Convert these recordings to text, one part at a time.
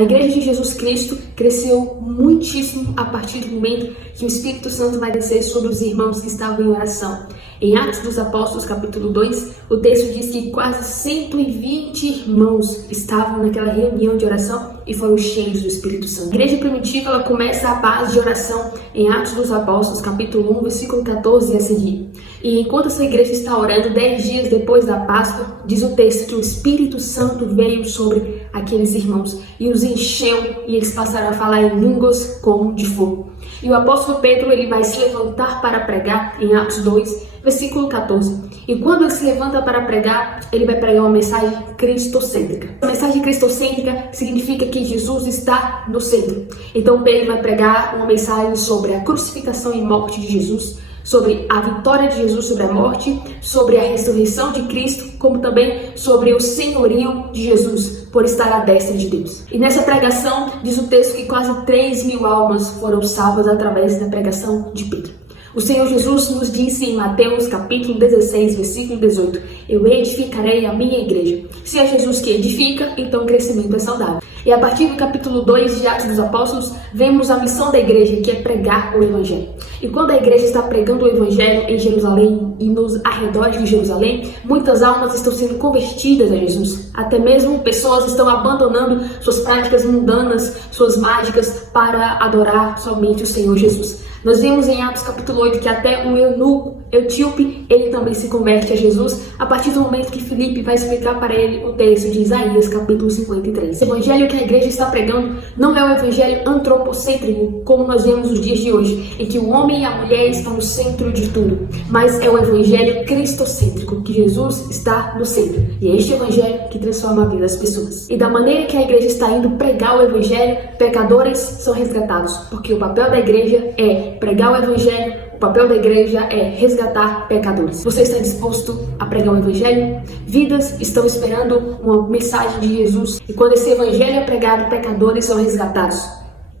A Igreja de Jesus Cristo cresceu muitíssimo a partir do momento que o Espírito Santo vai descer sobre os irmãos que estavam em oração. Em Atos dos Apóstolos, capítulo 2, o texto diz que quase 120 irmãos estavam naquela reunião de oração e foram cheios do Espírito Santo. A igreja primitiva ela começa a base de oração em Atos dos Apóstolos, capítulo 1, versículo 14 a seguir. E enquanto essa igreja está orando, 10 dias depois da Páscoa, diz o texto que o Espírito Santo veio sobre aqueles irmãos e os encheu e eles passaram a falar em línguas como de fogo. E o apóstolo Pedro ele vai se levantar para pregar em Atos 2, versículo 14. E quando ele se levanta para pregar, ele vai pregar uma mensagem cristocêntrica. A mensagem cristocêntrica significa que Jesus está no centro. Então Pedro vai pregar uma mensagem sobre a crucificação e morte de Jesus, sobre a vitória de Jesus sobre a morte, sobre a ressurreição de Cristo, como também sobre o senhorio de Jesus, por estar à destra de Deus. E nessa pregação, diz o texto que quase 3.000 almas foram salvas através da pregação de Pedro. O Senhor Jesus nos disse em Mateus capítulo 16, versículo 18, eu edificarei a minha igreja. Se é Jesus que edifica, então o crescimento é saudável. E a partir do capítulo 2 de Atos dos Apóstolos, vemos a missão da igreja, que é pregar o Evangelho. E quando a igreja está pregando o Evangelho em Jerusalém e nos arredores de Jerusalém, muitas almas estão sendo convertidas a Jesus. Até mesmo pessoas estão abandonando suas práticas mundanas, suas mágicas, para adorar somente o Senhor Jesus. Nós vemos em Atos capítulo 8 que até um eunuco etíope, ele também se converte a Jesus a partir do momento que Filipe vai explicar para ele o texto de Isaías capítulo 53. O evangelho que a igreja está pregando não é o evangelho antropocêntrico, como nós vemos nos dias de hoje, em que o homem e a mulher estão no centro de tudo, mas é o evangelho cristocêntrico, que Jesus está no centro. E é este evangelho que transforma a vida das pessoas. E da maneira que a igreja está indo pregar o evangelho, pecadores são resgatados, porque o papel da igreja é pregar o evangelho, o papel da igreja é resgatar pecadores. Você está disposto a pregar o evangelho? Vidas estão esperando uma mensagem de Jesus. E quando esse evangelho é pregado, pecadores são resgatados.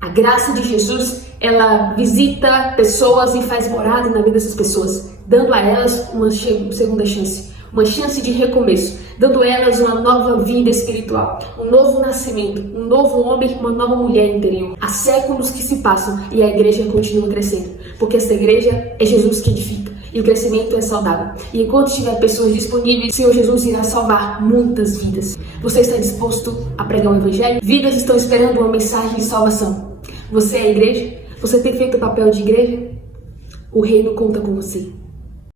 A graça de Jesus, ela visita pessoas e faz morada na vida dessas pessoas, dando a elas uma segunda chance, uma chance de recomeço, dando a elas uma nova vida espiritual, um novo nascimento, um novo homem, uma nova mulher interior. Há séculos que se passam e a igreja continua crescendo, porque essa igreja é Jesus que edifica e o crescimento é saudável. E enquanto tiver pessoas disponíveis, o Senhor Jesus irá salvar muitas vidas. Você está disposto a pregar o evangelho? Vidas estão esperando uma mensagem de salvação. Você é a igreja? Você tem feito o papel de igreja? O reino conta com você.